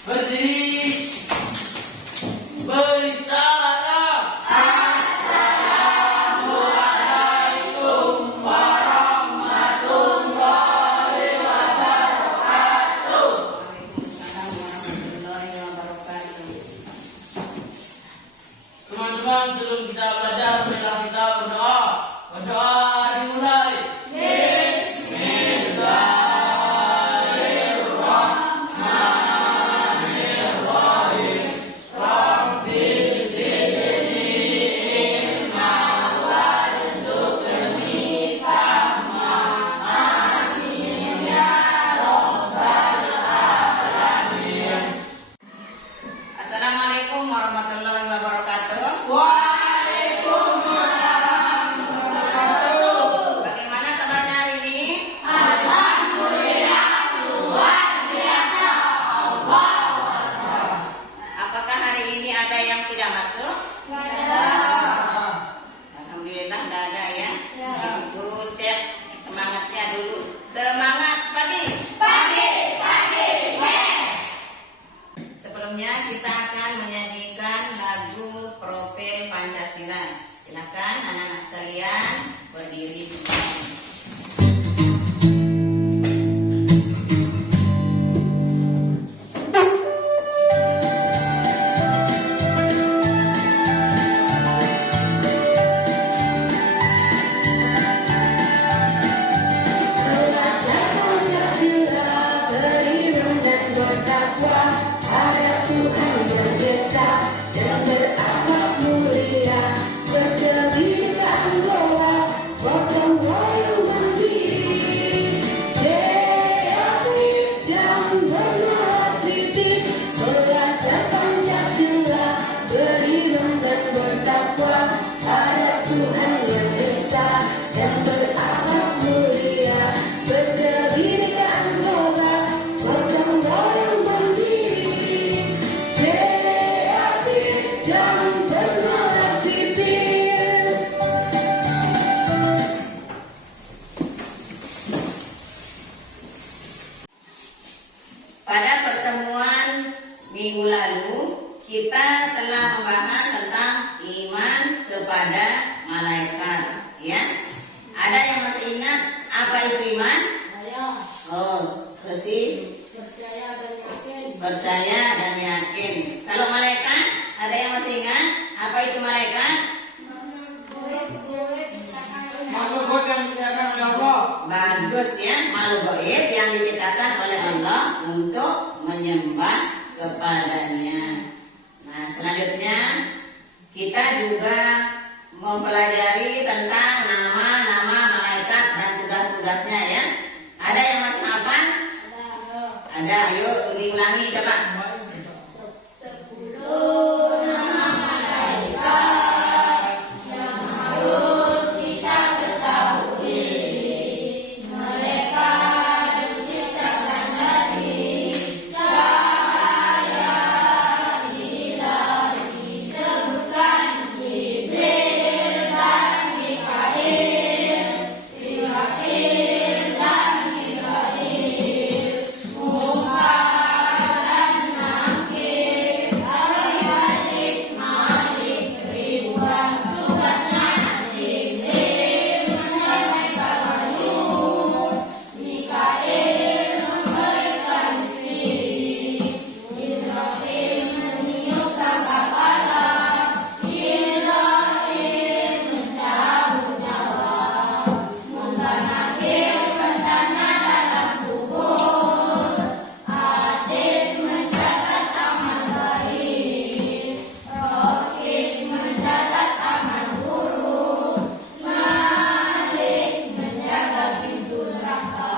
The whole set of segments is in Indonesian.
Berdiri. Beri salam. Assalamualaikum warahmatullahi wabarakatuh. Waalaikumsalam warahmatullahi wabarakatuh. Teman-teman, sebelum kita belajar, marilah kita berdoa. Berdoa dimulai. Assalamualaikum warahmatullahi wabarakatuh. Waalaikumsalam. Bagaimana kabarnya hari ini? Alhamdulillah, luar biasa. Apakah hari ini ada yang tidak masuk? Alhamdulillah tidak ada ya. Guru cek semangatnya dulu. Semangat pagi. Sebelumnya kita akan menyanyikan lagu Profil Pancasila. Silakan anak-anak sekalian berdiri semuanya. Pada pertemuan minggu lalu kita telah membahas tentang iman kepada malaikat, ya. Ada yang masih ingat apa itu iman? Oh, terus percaya dan yakin. Kalau malaikat, ada yang masih ingat apa itu malaikat? Makhluk gaib yang diciptakan oleh Allah. Bagus ya, makhluk gaib yang diciptakan oleh Allah untuk menyembah kepadanya. Nah, selanjutnya kita juga mempelajari tentang nama-nama malaikat dan tugas-tugasnya ya. Ada yang masih hafal? Ada, ayo diulangi coba. 10 nama malaikat yang harus kita ketahui. Mereka diciptakan dari cahaya ilahi. Sebutkan Jibril dan Mikail, Israfil dan Israil, Munkar dan Nakir, Al-Malik, Malik, Ridwan. Tugasnya Jibril menyampaikan wahyu, Mikail memberikan rizki, Israfil meniup sangkakala, Israfil mencabut nyawa, Munkar Nakir bertanya dalam kubur, Adil mencatat amal baik, Rokib mencatat amal buruk, Malik menjaga pintu neraka,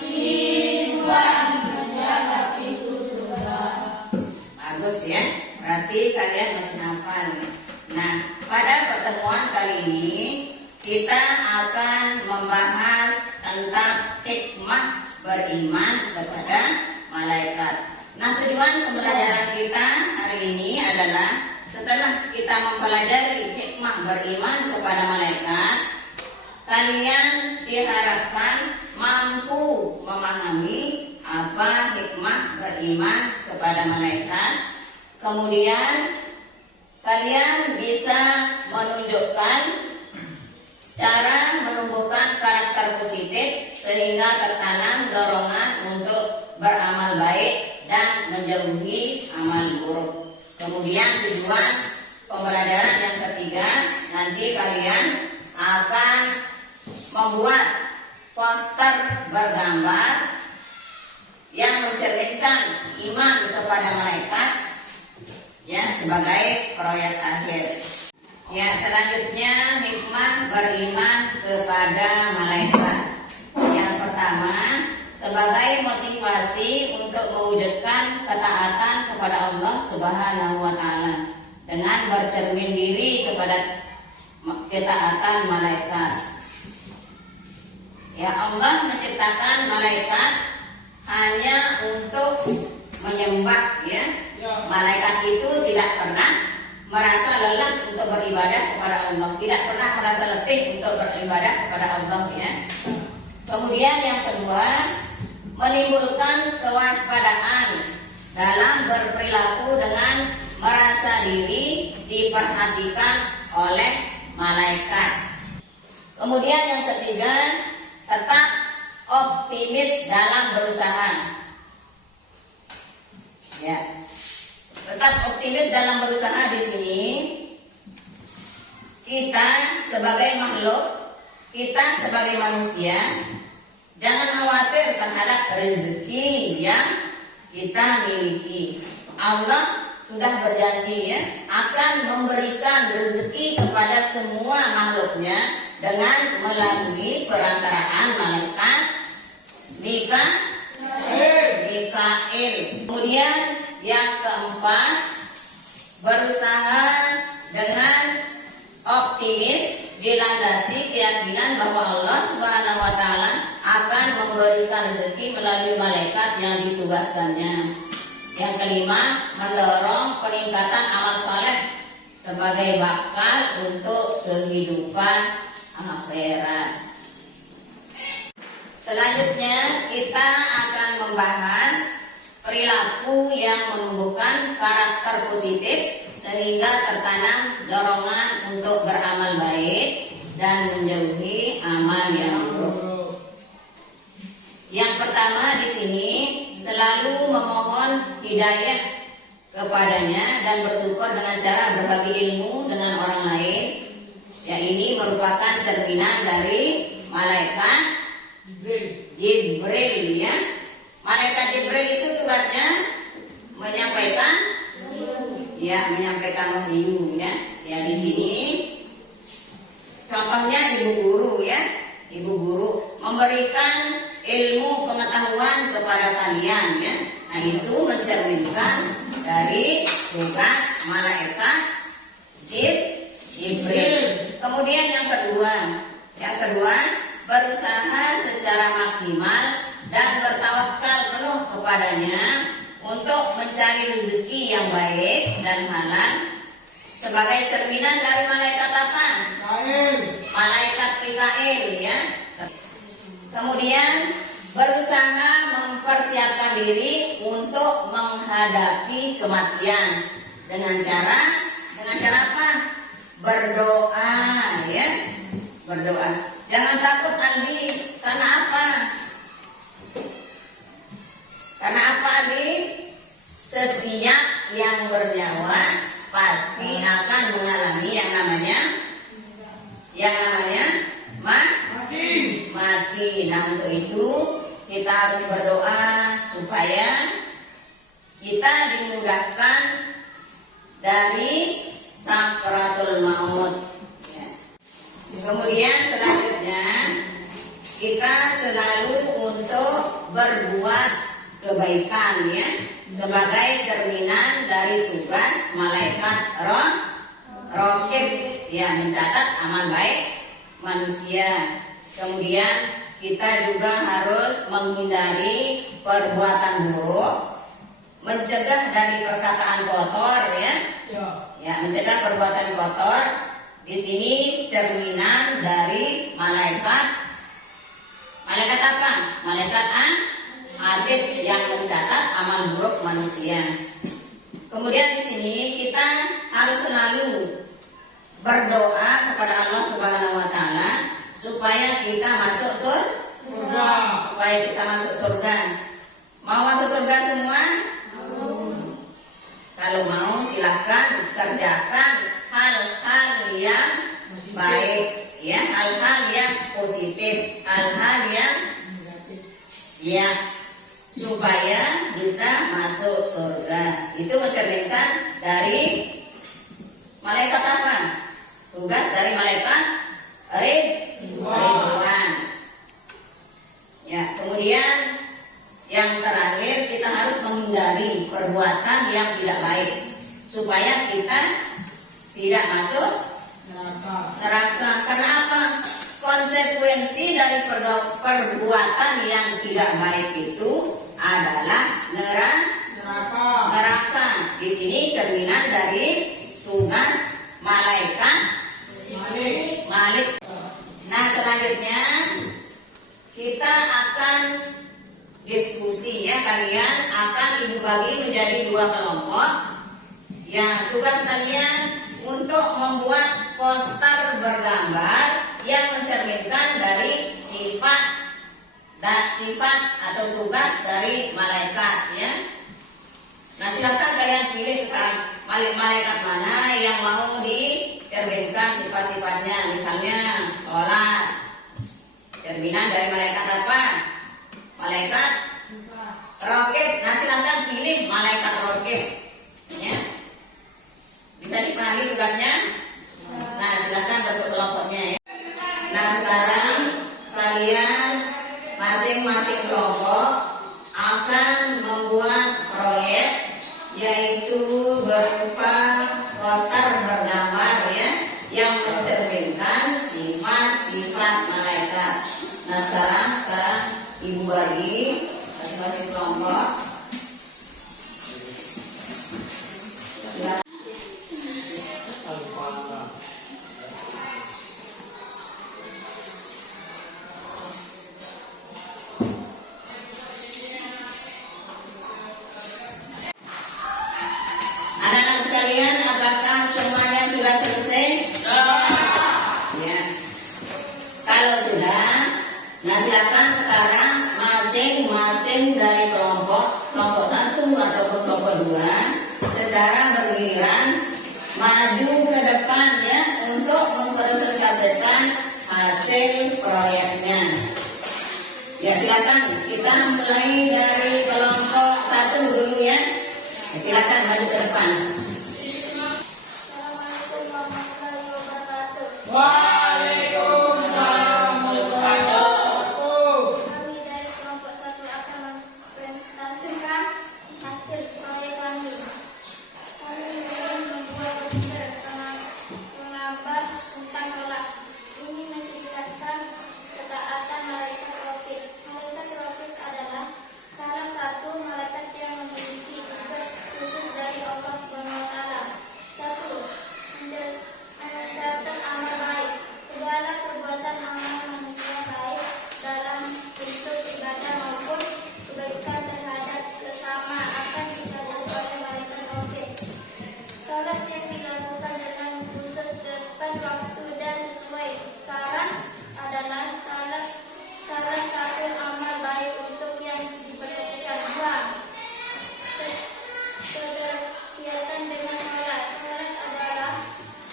Ridwan menjaga pintu surga. Bagus ya, berarti kalian masih hafal. Nah, pada pertemuan kali ini kita akan membahas tentang hikmah beriman kepada malaikat. Nah, tujuan pembelajaran kita hari ini adalah setelah kita mempelajari hikmah beriman kepada malaikat, kalian diharapkan mampu memahami apa hikmah beriman kepada kepada malaikat. Kemudian kalian bisa menunjukkan cara menumbuhkan karakter positif sehingga tertanam dorongan untuk beramal baik dan menjauhi amal buruk. Kemudian tujuan pembelajaran yang ketiga, nanti kalian akan membuat poster bergambar yang mencerminkan iman kepada malaikat ya sebagai proyek akhir. Ya, selanjutnya hikmah beriman kepada malaikat. Yang pertama, sebagai motivasi untuk mewujudkan ketaatan kepada Allah Subhanahu wa taala dengan bercermin diri kepada ketaatan malaikat. Ya, Allah menciptakan malaikat hanya untuk menyembah ya. Malaikat itu tidak pernah merasa lelah untuk beribadah kepada Allah, tidak pernah merasa letih untuk beribadah kepada Allah ya. Kemudian yang kedua, menimbulkan kewaspadaan dalam berperilaku dengan merasa diri diperhatikan oleh malaikat. Kemudian yang ketiga, tetap optimis dalam berusaha. Ya. Tetap optimis dalam berusaha di sini. Kita sebagai makhluk, kita sebagai manusia, jangan khawatir terhadap rezeki yang kita miliki. Allah sudah berjanji ya, akan memberikan rezeki kepada semua makhluknya dengan melalui perantaraan malaikat Mikail. Kemudian yang keempat, berusaha dengan optimis dilandasi keyakinan bahwa Allah Subhanahu wa taala akan memberikan rezeki melalui malaikat yang ditugaskannya. Yang kelima, mendorong peningkatan amal soleh sebagai bakal untuk kehidupan akhirat. Selanjutnya kita akan membahas perilaku yang menumbuhkan karakter positif sehingga tertanam dorongan untuk beramal baik dan menjauhi amal yang buruk. Yang pertama di sini, selalu memohon hidayah kepadanya dan bersyukur dengan cara berbagi ilmu dengan orang lain. Ya, ini merupakan cerminan dari malaikat Jibril ya. Malaikat Jibril itu tugasnya menyampaikan wahyu ya. Ya di sini contohnya ibu guru ya. Ibu guru memberikan ilmu pengetahuan kepada kalian ya. Nah, itu mencerminkan dari tugas malaikat Jibril. Kemudian yang kedua, berusaha secara maksimal dan bertawakal penuh kepadanya untuk mencari rezeki yang baik dan halal sebagai cerminan dari malaikat apa? Malaikat Mikail ya. Kemudian berusaha mempersiapkan diri untuk menghadapi kematian dengan cara apa? Berdoa ya. Berdoa. Jangan takut Andi. Karena apa? Karena apa Andi? Setiap yang bernyawa pasti akan mengalami yang namanya mati. Nah, untuk itu kita harus berdoa supaya kita dimudahkan dari sakratul maut. Ya. Kemudian selanjutnya kita selalu untuk berbuat kebaikan ya, sebagai cerminan dari tugas malaikat Raqib ya, mencatat amal baik manusia. Kemudian kita juga harus menghindari perbuatan buruk, mencegah dari perkataan kotor ya. Ya, mencegah perbuatan kotor. Di sini cerminan dari malaikat apa? Malaikat adit yang mencatat amal buruk manusia. Kemudian di sini kita harus selalu berdoa kepada Allah Subhanahu wa taala supaya kita masuk surga. Supaya kita masuk surga. Mau masuk surga semua? Kalau mau silahkan kerjakan hal-hal yang baik, ya, hal-hal yang positif, hal-hal yang ya supaya bisa masuk surga. Itu mencerminkan dari malaikat apa? Tugas dari malaikat Ridwan. Ya, kemudian yang terakhir kita harus menghindari perbuatan yang tidak baik supaya kita tidak masuk neraka. Karena apa? Konsekuensi dari perbuatan yang tidak baik itu adalah neraka. Di sini cerminan dari tugas malaikat Malik. Nah, selanjutnya kita akan diskusi, ya. Kalian akan ibu bagi menjadi 2 kelompok. Ya, tugas kalian untuk membuat poster bergambar yang mencerminkan dari sifat atau tugas dari malaikat, ya. Nah, silakan kalian pilih sekarang malaikat mana yang mau dicerminkan sifat-sifatnya. Misalnya sholat, cerminan dari malaikat apa? Malaikat Raqib. Nah, silakan pilih malaikat Raqib, ya. Bisa dipahami tugasnya? Nah, silakan bentuk kelompoknya, ya. Nah, sekarang kalian masing-masing kelompok akan membuat proyek, yaitu berupa poster bergambar, ya, yang mencerminkan sifat-sifat malaikat. Nah, sekarang ibu bagi masing-masing kelompok. Anak-anak sekalian, apakah semuanya sudah selesai? Ya. Kalau sudah, nah silakan sekarang masing-masing dari kelompok 1 ataupun kelompok 2 secara bergiliran maju ke depan, ya, untuk mempresentasikan hasil proyeknya. Ya, silakan kita mulai dari kelompok 1 dulu, ya. Silakan maju ke depan. Assalamualaikum warahmatullahi wabarakatuh. Waalaikumsalam warahmatullahi wabarakatuh. Kami dari kelompok 1 akan mempresentasikan hasil proyek kami. Kami ingin membuat poster menggambar tentang sholat. Ini menceritakan ketaatan malaikat Raqib. Malaikat Raqib adalah salah satu malaikat yang memiliki tugas khusus dari Allah Subhanahu wa taala. 1. Mencatat amal baik. Segala perbuatan amal manusia baik dalam bentuk ibadah maupun kebaikan terhadap sesama akan dicatat oleh malaikat Raqib. Salat yang dilakukan dengan khusus tepat waktu dan sesuai saran adalah salah satu amal baik untuk yang diperhatikan. 2. Kegiatan dengan sholat. Sholat adalah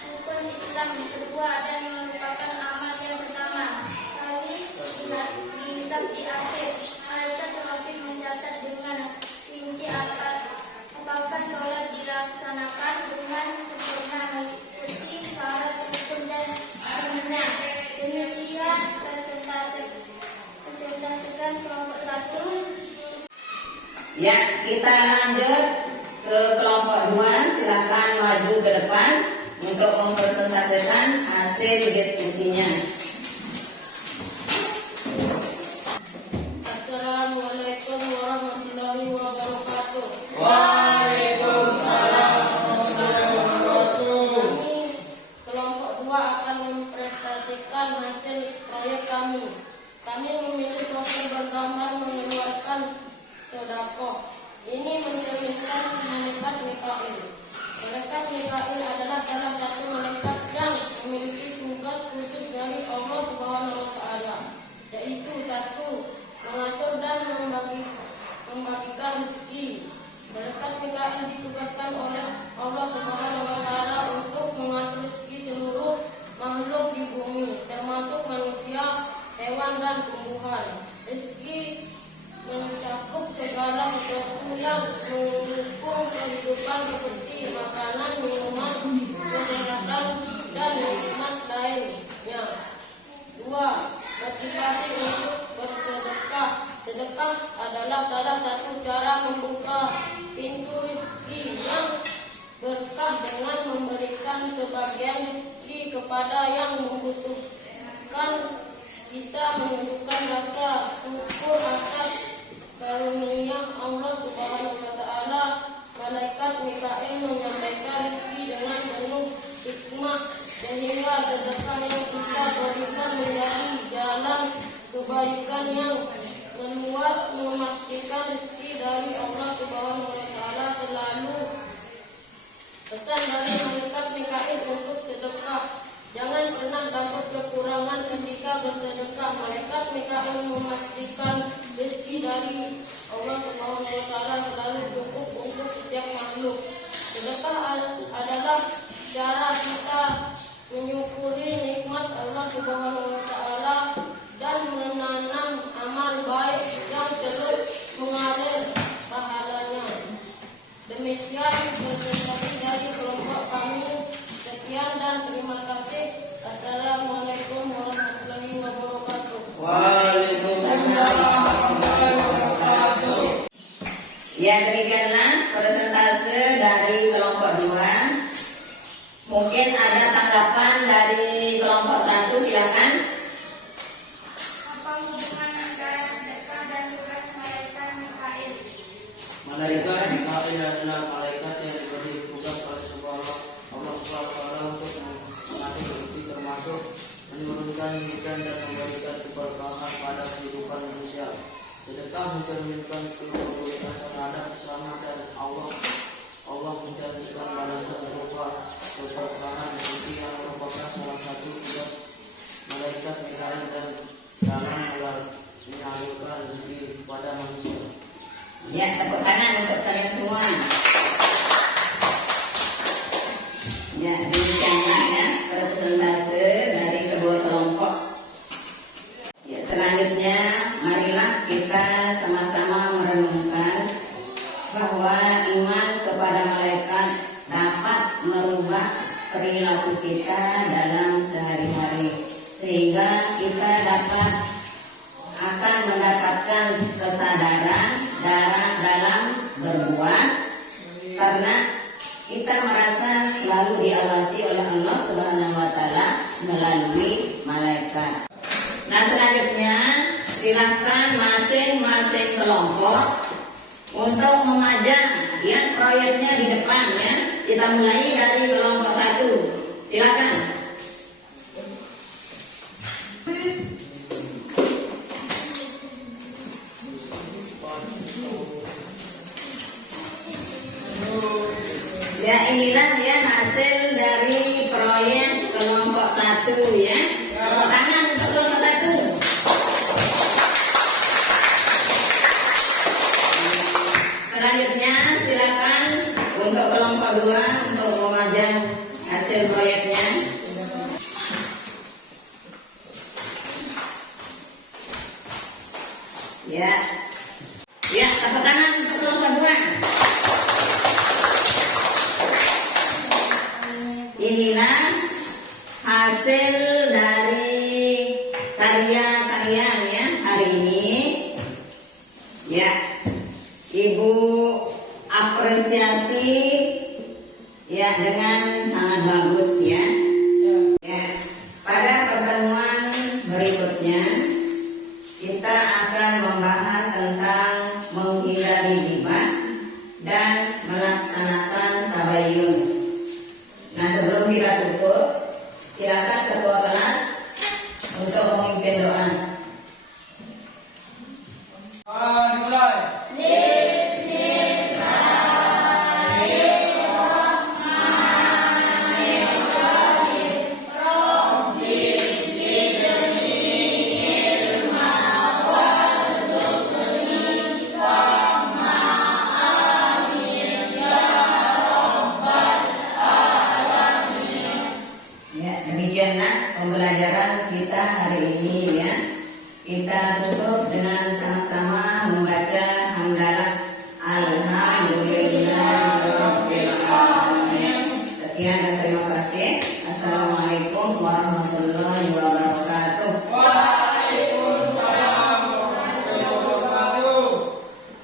rukun Islam kedua dan merupakan amal yang pertama kali dihisab di akhir. Malaikat Raqib mencatat dengan rinci apakah sholat dilaksanakan dengan sempurna mengikuti syarat rukun dan sunnah. Demikian presentasikan kelompok 1. Ya, kita lanjut ke kelompok 2. Silakan maju ke depan untuk mempresentasikan hasil diskusinya. Assalamualaikum warahmatullahi wabarakatuh. Kami kelompok 2 akan mempresentasikan hasil proyek kami. Kami memilih poster bergambar mengeluarkan seperti makanan, minuman, kesehatan, dan nikmat lainnya. 2. Motivasi untuk bersedekah. Sedekah adalah salah satu cara membuka pintu rezeki yang berkah dengan memberikan sebagian rezeki kepada yang membutuhkan. Kita menunjukkan rasa syukur atas karunia Allah Subhanahu wa Ta'ala. Malaikat Mikail menyampaikan rezeki dengan penuh hikmah, sehingga sedekah yang kita berikan menjadi jalan kebaikan yang meluas, memastikan rezeki dari Allah Subhanahu wa Ta'ala selalu. Pesan dari malaikat Mikail untuk sedekah: jangan pernah takut kekurangan ketika bersedekah. Malaikat Mikail memastikan rezeki dari Allah Subhanahu wa Ta'ala selalu cukup untuk setiap makhluk. Sedekah adalah cara kita menyukuri nikmat Allah Subhanahu wa Ta'ala dan menanam amal baik yang terus mengalir pahalanya. Demikian presentasi dari kelompok kami. Sekian dan terima kasih. Assalamualaikum warahmatullahi wabarakatuh. Waalaikumsalam warahmatullahi wabarakatuh. Ya, demikianlah presentase dari kelompok 2. Mungkin ada tanggapan dari kelompok 1, silakan. Apa hubungan antara sedekah dan tugas malaikat Mikail? Malaikat Mikail adalah malaikat yang diberi tugas oleh Allah SWT untuk mengatur rezeki, termasuk menurunkan hujan dan memberikan keberkahan pada kehidupan manusia. Sedekah mencerminkan kepedulian terhadap keselamatan Allah. Allah menjanjikan balasan berupa keberkahan rezeki yang merupakan salah satu tugas malaikat Mikail dan dalam menyalurkan rezeki kepada manusia. Ya, tepuk tangan untuk kalian semua. Ya, demikianlah ya presentase dari kedua kelompok. Ya, selanjutnya marilah kita sama-sama merenungkan bahwa iman kepada malaikat dapat merubah perilaku kita dalam sehari-hari, sehingga kita akan mendapatkan kesadaran dalam berbuat, karena kita merasa selalu diawasi oleh Allah Subhanahu wa Ta'ala melalui malaikat. Nah, selanjutnya silakan masing-masing kelompok untuk memajang ya proyeknya di depan ya. Kita mulai dari kelompok 1. Silakan. Ya, inilah ya hasil dari proyek kelompok 1 ya. Tepuk tangan untuk kelompok 1. Selanjutnya silakan untuk kelompok 2 untuk memajang hasil proyeknya. Ya. Ya, tepuk tangan untuk kelompok 2. Inilah hasil dari karya kalian ya hari ini. Ya, Ibu apresiasi ya dengan sangat bagus ya. Ya, pada pertemuan berikutnya kita akan membahas tentang menghindari ghibah dan melaksanakan tabayyun. Nah, sebelum kita tutup, silakan ketua kelas untuk memimpin doa. Dimulai. Demikianlah pembelajaran kita hari ini ya. Kita tutup dengan sama-sama membaca hamdalah alhamdulillahirabbil alamin. Sekian dan terima kasih.